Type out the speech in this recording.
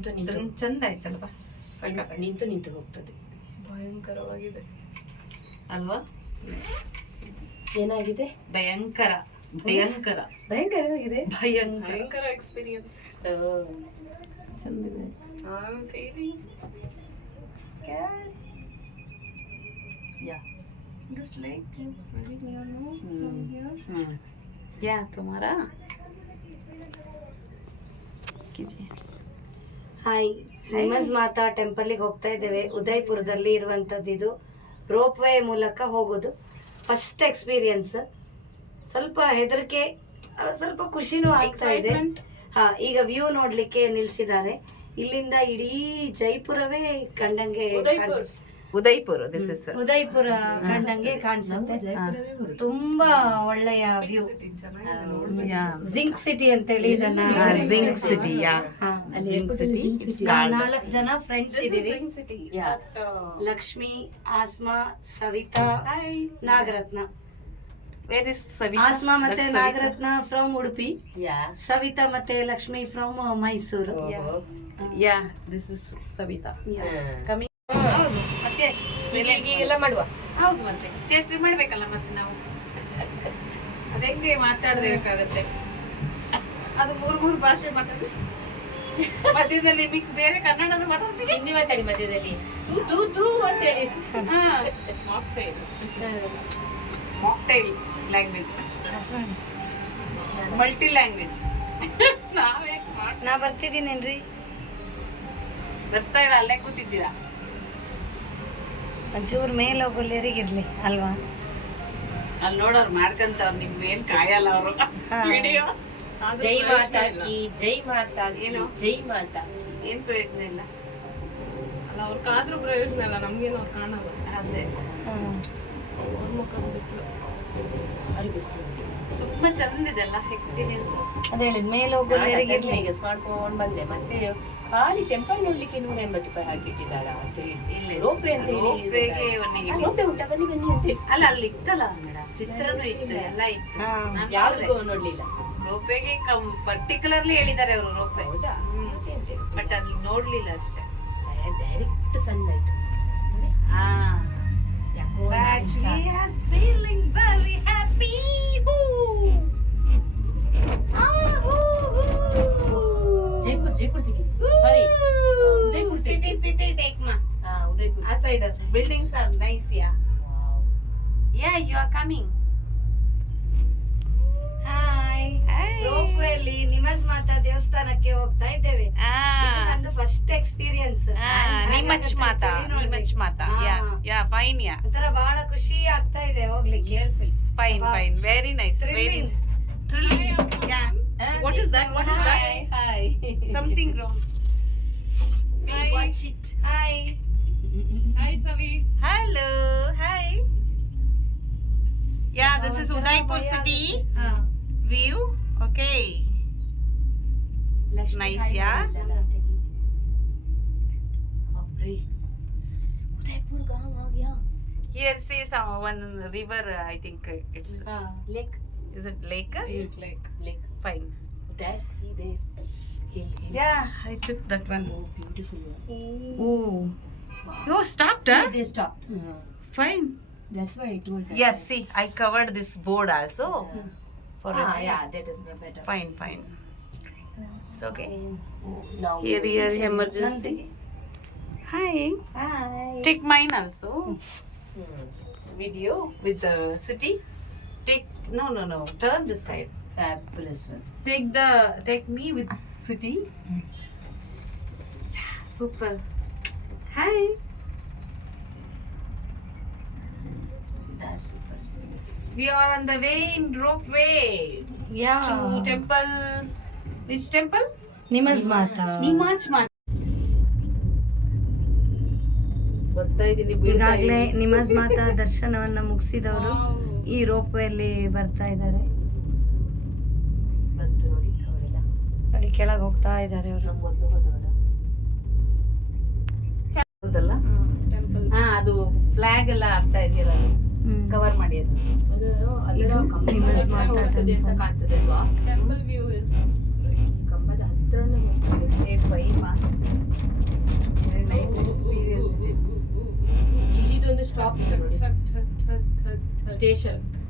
ನಿಂತು ನಿಂತು ಚಂದ- ಚಂದ ಆಯ್ತಲ್ವಾ ಸಖತ್ತಾಗಿ. ನಿಂತು ನಿಂತು ಹೋಗ್ತದೆ ಭಯಂಕರವಾಗಿದೆ ಅಲ್ವಾ ಏನಾಗಿದೆ ಭಯಂಕರ ಭಯಂಕರ ಭಯಂಕರ ಆಗಿದೆ ಭಯಂಕರ ಭಯಂಕರ experience ಚಂದಿದೆ I am feeling scared yeah this lake looks very near no hmm या तुम्हारा कीजिए ಹಾಯ್. ನಿಮಸ್ ಮಾತಾ ಟೆಂಪಲ್ಗೆ ಹೋಗ್ತಾ ಇದ್ದೇವೆ. ಉದಯ್ಪುರದಲ್ಲಿ ಇರುವಂಥದ್ದು ಇದು. ರೋಪ್ ವೇ ಮೂಲಕ ಹೋಗೋದು. First experience. ಸ್ವಲ್ಪ ಹೆದರಿಕೆ ಸ್ವಲ್ಪ ಖುಷಿನೂ ಆಗ್ತಾ ಇದೆ. ಹಾ ಈಗ ವ್ಯೂ ನೋಡ್ಲಿಕ್ಕೆ ನಿಲ್ಸಿದ್ದಾರೆ. ಇಲ್ಲಿಂದ ಇಡೀ ಜೈಪುರವೇ ಕಂಡಂಗೆ ಉದಯ್ಪುರ್ ದಿಸ್ ಇಸ್ ಉದಯ್ಪುರ ಕಂಡಂಗೆ ಕಾಣಿಸುತ್ತೆ. ತುಂಬಾ ಒಳ್ಳೆಯ ವ್ಯೂ. ಜಿಂಕ್ ಸಿಟಿ ಅಂತ ಹೇಳಿ ಇದನ್ನ ಜಿಂಕ್ ಸಿಟಿ ಜಿಂಕ್ ಸಿಟಿ ನಾಲ್ಕು ಜನ ಫ್ರೆಂಡ್ಸ್ ಇದೀವಿ ಲಕ್ಷ್ಮಿ ಆಸ್ಮಾ ಸವಿತಾ ನಾಗರತ್ನ. ಆಸ್ಮಾ ಮತ್ತೆ ನಾಗರತ್ನ ಫ್ರಮ್ ಉಡುಪಿ. ಸವಿತಾ ಮತ್ತೆ Lakshmi from uh, Mysuru. Yeah this is Savita. ಕಮಿ ಮತ್ತೆ ಎಲ್ಲ ಮಾಡುವ. ಹೌದು ಮತ್ತೆ. ಚೇಷ್ಟೆ ಮಾಡ್ಬೇಕಲ್ಲ ಮತ್ತೆ ನಾವು? ಅದೆಂಗೆ ಮಾತಾಡದೇ ಮಾತಾಡಬೇಕಾಗತ್ತೆ ಅದು ಮೂರು ಮೂರು ಭಾಷೆ ಮಾತಾಡ ಮಧ್ಯದಲ್ಲಿ ಮಿಕ್ ಬೇರೆ ಕನ್ನಡನು ಮಾತಾಡ್ತೀವಿ ಹಿಂದಿ ಮಾತಾಡಿ ಮಧ್ಯದಲ್ಲಿ. ತೂ ತೂ ತೂ ಅಂತೇಳಿ. ಮಾಕ್ಟೈಲ್ ಲ್ಯಾಂಗ್ವೇಜ್ ಮಲ್ಟಿ ಲ್ಯಾಂಗ್ವೇಜ್ ನಾವೇ ನಾ ಬರ್ತಿದ್ದೀನೇನ್ರಿ? ಬರ್ತಾ ಇಲ್ಲ ಅಲ್ಲೇ ಕೂತಿದ್ದೀರಾ? ಒಂಚೂರು ಮೇಲೆ ಹೋಗೋಲ್ಲಿರಿಗಿರ್ಲಿ ಅಲ್ವಾ? ಅಲ್ಲಿ ನೋಡೋರು ಮಾಡ್ಕಂತವ್ರು ನಿಮ್ಗೆ ಏನು ಕಾಯಲ್ಲ ಅವರು. ವಿಡಿಯೋ ಜೈ ಮಾತಾ ಕಿ ಜೈ ಮಾತಾ ಏನು? ಜೈ ಮಾತಾ ಏನ್ ಪ್ರಯೋಜನ ಇಲ್ಲ. ಅಲ್ಲ ಅವ್ರ ಕಾದ್ರೂ ಪ್ರಯೋಜನ ಇಲ್ಲ ನಮ್ಗೇನು ಅವ್ರು ಕಾಣಲ್ಲ. ಅದೇ. ಅವ್ರ ಮುಖದ ಬಿಸಿಲು. ತುಂಬಾ ಚಂದ ಇದೆ ಅಲ್ಲ ಎಕ್ಸ್ಪೀರಿಯನ್ಸ್ ಅದೇ ಹೇಳಿದ್ ಮೇಲೆ ಹೋಗೋಲ್ಲಿರಿಗಿರ್ಲಿ ಈಗ ಸ್ಮಾರ್ಟ್ ಬಂದೆ ಮತ್ತೆ ಖಾಲಿ ಟೆಂಪಲ್ ನೋಡ್ಲಿಕ್ಕೆ ನೂರ ಎಂಬತ್ತು ರೂಪಾಯಿ ಹಾಕಿಟ್ಟಿದ್ದಾರ ಅಂತ ಹೇಳಿ. ರೋಪೆ ಅಂತ ಹೇಳಿ ರೋಪೆ ಉಂಟ ಬನ್ನಿ ಬನ್ನಿ ಅಂತ ಅಲ್ಲ ಅಲ್ಲಿ ಇತ್ತಲ್ಲ ಮೇಡಮ್ ಚಿತ್ರನೂ ಇತ್ತು ಎಲ್ಲ ಇತ್ತು. ಯಾವ್ದು ನೋಡ್ಲಿಲ್ಲ. ರೋಪ್ವೇಗೆ ಪರ್ಟಿಕ್ಯುಲರ್ಲಿ ಹೇಳಿದ್ದಾರೆ ಅವರು ರೋಪೆ. ಹೌದಾ? ಬಟ್ ಅಲ್ಲಿ ನೋಡ್ಲಿಲ್ಲ ಅಷ್ಟೇ. ಡೈರೆಕ್ಟ್ ಸನ್ಲೈಟ್ ಹಾ buildings are ನೈಸಿಯಾ wow yeah you coming hi hi ರೋಫಿ Nimaj Mata ದೇವಸ್ಥಾನಕ್ಕೆ ಹೋಗ್ತಾ ಇದ್ದೇವೆ. ಇದು first experience Nimaj Mata Nimaj Mata yeah fine yeah ಅಂತರೆ ಬಹಳ ಖುಷಿ ಆಗ್ತಾ ಇದೆ ಹೋಗಲಿ care fine fine very nice very ಟ್ರಿಲಿ What is that? What is that? Hi. Hi. Something wrong. Hi. Watch it. Hi. Hi, Savi. Hello. Hi. Yeah, this is Udaipur city ah. view. Okay. Nice, yeah. Udaipur, Here, see some one river. I think uh, it's. Ah, lake. Is it lake? Lake. Lake. lake. Fine. Dad, see there. Hill, hill. Yeah, I took that one. Oh, beautiful one. Oh. Wow. No, stopped, huh? Yeah, they stopped. Hmm. Fine. That's why I told. Yeah, see, I covered this board also. Yeah. For ah, yeah, that is better. Fine, fine. It's okay. Oh, oh, now here, here, emergency. Hi. Hi. Take mine also. Hmm. Video with the city. Take no no no. Turn this side. Fabulous. Take the take me with city. Yeah, super. Hi. That's super. We are on the way in ropeway. Yeah. To temple. Which temple? Nimaj Mata. Nimaj Mata. ಬರ್ತಾ ಇದ್ದೀನಿ ಈಗಾಗಲೇ ನಿಮಸ್ ಮಾತಾ ದರ್ಶನವನ್ನ ಮುಗಿಸಿದವರು ಈ rope ಅಲ್ಲಿ ಬರ್ತಾ ಇದ್ದಾರೆ. ಬಂತು ನೋಡಿ ಅವರೆಲ್ಲ. ನೋಡಿ ಕೆಳಗೆ ಹೋಗ್ತಾ ಇದ್ದಾರೆ ಅವರು ನಮ್ಮ ಮೊದಲು ಹೋದವರ. ಹೌದಲ್ಲ? ಹಾ ಅದು ಫ್ಲಾಗ್ ಎಲ್ಲ ಆಗ್ತಾ ಇದೆಯಲ್ಲ ಕವರ್ ಮಾಡಿ ಅದು. ಕಂಬದ famous ಮಾತಾ ಅಂತ. ಕಾಣ್ತದೆ ಅಲ್ವಾ? ಟೆಂಪಲ್ ವ್ಯೂ ಇಸ್ ಕಂಬದ ಹತ್ರನೇ ಹೋಗ್ತದೆ. Stop. Station.